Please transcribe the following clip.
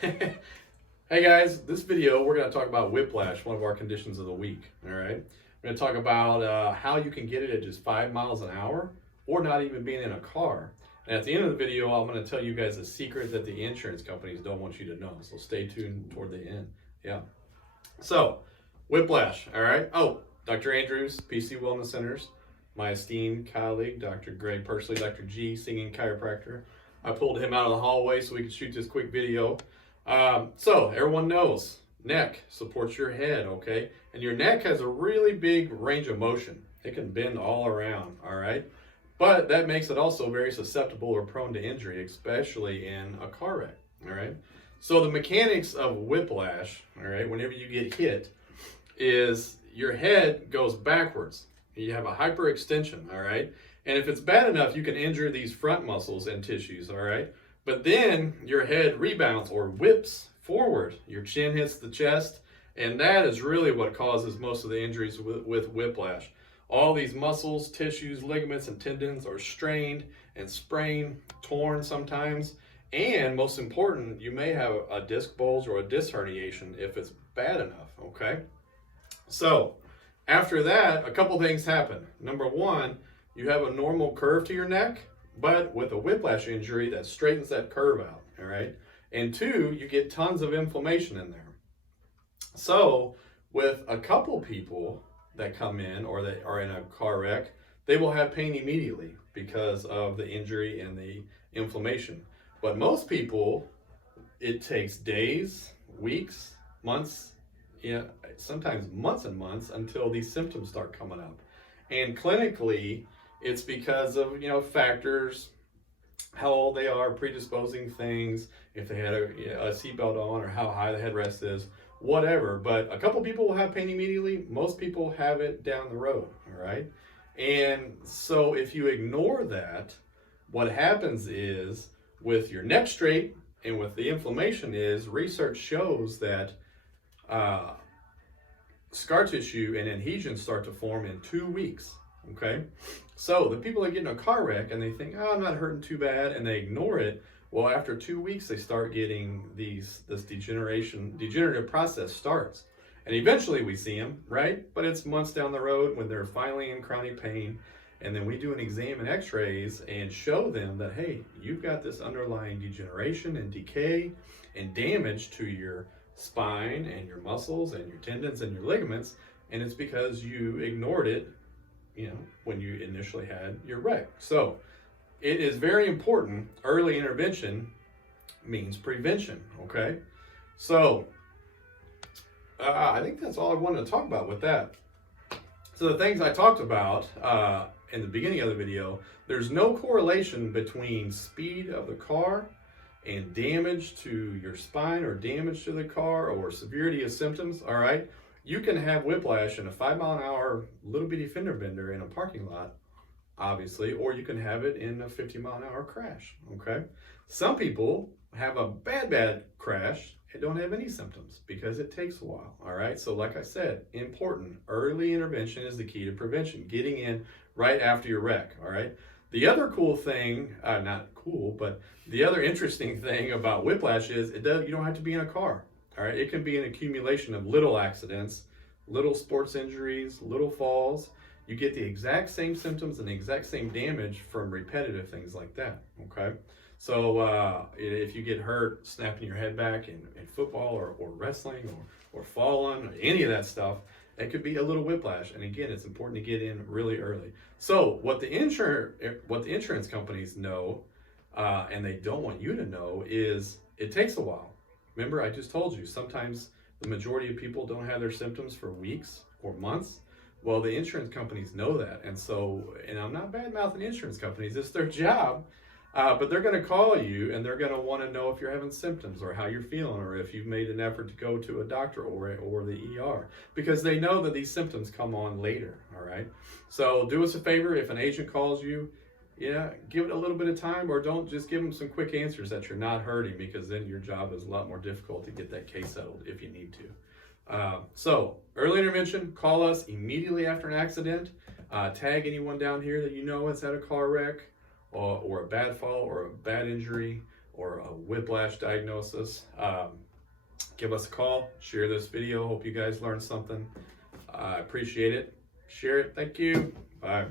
Hey guys, this video we're going to talk about whiplash, one of our conditions of the week. All right, we're going to talk about how you can get it at just 5 miles an hour or not even being in a car. And at the end of the video, I'm going to tell you guys a secret that the insurance companies don't want you to know. So stay tuned toward the end. Yeah. So, whiplash. All right. Oh, Dr. Andrews, PC Wellness Centers, my esteemed colleague, Dr. Greg Persley, Dr. G, singing chiropractor. I pulled him out of the hallway so we could shoot this quick video. So everyone knows neck supports your head, okay? And your neck has a really big range of motion. It can bend all around, all right? But that makes it also very susceptible or prone to injury, especially in a car wreck, all right? So the mechanics of whiplash, all right, whenever you get hit, is your head goes backwards. You have a hyperextension, all right? And if it's bad enough, you can injure these front muscles and tissues, all right? But then your head rebounds or whips forward. Your chin hits the chest, and that is really what causes most of the injuries with whiplash. All these muscles, tissues, ligaments, and tendons are strained and sprained, torn sometimes. And most important, you may have a disc bulge or a disc herniation if it's bad enough, okay? So after that, a couple things happen. Number one, you have a normal curve to your neck, but with a whiplash injury that straightens that curve out, all right? And two, you get tons of inflammation in there. So with a couple people that come in or that are in a car wreck, they will have pain immediately because of the injury and the inflammation. But most people, it takes days, weeks, months, sometimes months and months until these symptoms start coming up. And clinically, it's because of, factors, how old they are, predisposing things, if they had a seatbelt on or how high the headrest is, whatever. But a couple people will have pain immediately. Most people have it down the road, all right? And so if you ignore that, what happens is with your neck straight and with the inflammation is research shows that scar tissue and adhesions start to form in 2 weeks. Okay, so the people that get in a car wreck and they think, oh, I'm not hurting too bad, and they ignore it. Well, after 2 weeks, they start getting this degenerative process starts, and eventually we see them, right? But it's months down the road when they're finally in chronic pain, and then we do an exam and X-rays and show them that, hey, you've got this underlying degeneration and decay and damage to your spine and your muscles and your tendons and your ligaments, and it's because you ignored it when you initially had your wreck. So it is very important. Early intervention means prevention, okay? So I think that's all I wanted to talk about with that. So the things I talked about in the beginning of the video, there's no correlation between speed of the car and damage to your spine or damage to the car or severity of symptoms, all right? You can have whiplash in a 5 mile an hour little bitty fender bender in a parking lot, obviously, or you can have it in a 50 mile an hour crash, okay? Some people have a bad crash and don't have any symptoms because it takes a while, all right? So like I said, important, early intervention is the key to prevention, getting in right after your wreck, all right? The other cool thing, not cool, but the other interesting thing about whiplash is you don't have to be in a car. All right, it can be an accumulation of little accidents, little sports injuries, little falls. You get the exact same symptoms and the exact same damage from repetitive things like that, okay? So if you get hurt snapping your head back in football or wrestling or falling, or any of that stuff, it could be a little whiplash. And again, it's important to get in really early. So what the insurance companies know, and they don't want you to know, is it takes a while. Remember, I just told you, sometimes the majority of people don't have their symptoms for weeks or months. Well, the insurance companies know that. And so, and I'm not bad-mouthing insurance companies, it's their job, but they're going to call you and they're going to want to know if you're having symptoms or how you're feeling or if you've made an effort to go to a doctor or the ER, because they know that these symptoms come on later, all right? So do us a favor, if an agent calls you, give it a little bit of time, or don't just give them some quick answers that you're not hurting, because then your job is a lot more difficult to get that case settled if you need to. So early intervention, call us immediately after an accident. Tag anyone down here that you know has had a car wreck or a bad fall or a bad injury or a whiplash diagnosis, give us a call, share this video. Hope you guys learned something. I appreciate it. Share it. Thank you. Bye.